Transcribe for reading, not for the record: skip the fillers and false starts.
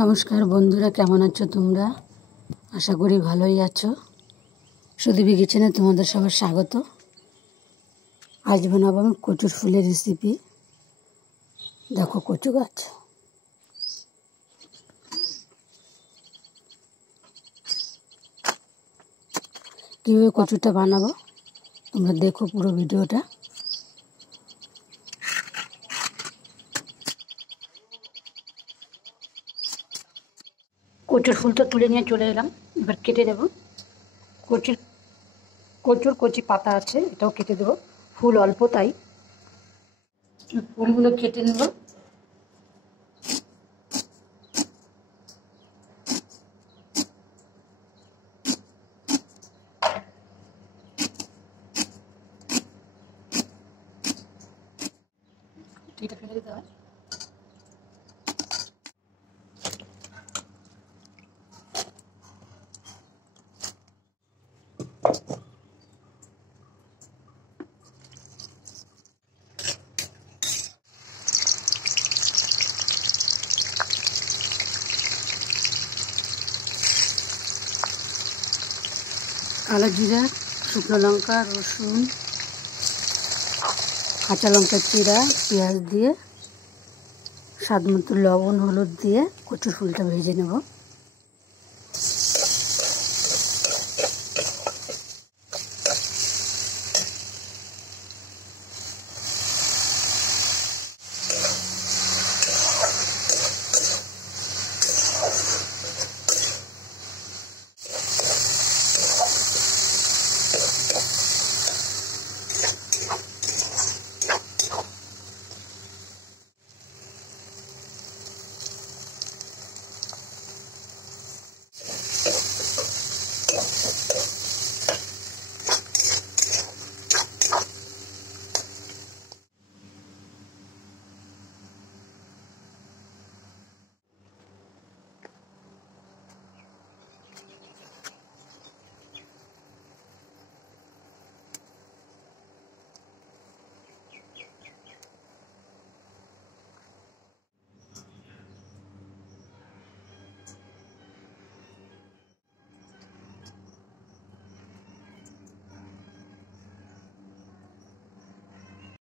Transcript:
নমস্কার বন্ধুরা, কেমন আছো তোমরা? আশা করি ভালোই আছো। সুদীপি কিচেনে তোমাদের সবার স্বাগত। আজ বানাবো আমি কচুর ফুলের রেসিপি। দেখো কচু গাছ। কীভাবে কচুটা বানাবো তোমরা দেখো পুরো ভিডিওটা। কচুর ফুলটা তুলে নিয়ে চলে এলাম, এবার কেটে দেবো। কচুর কচি পাতা আছে, এটাও কেটে দেবো। ফুল অল্প তাই ফুলগুলো কেটে নেব। এটা ফেলে দিতে হয়। কালো জিরা, শুকনো লঙ্কা, রসুন, কাঁচা লঙ্কা চিরা, পেঁয়াজ দিয়ে স্বাদ মতো লবণ হলুদ দিয়ে কচুর ফুলটা ভেজে নেব।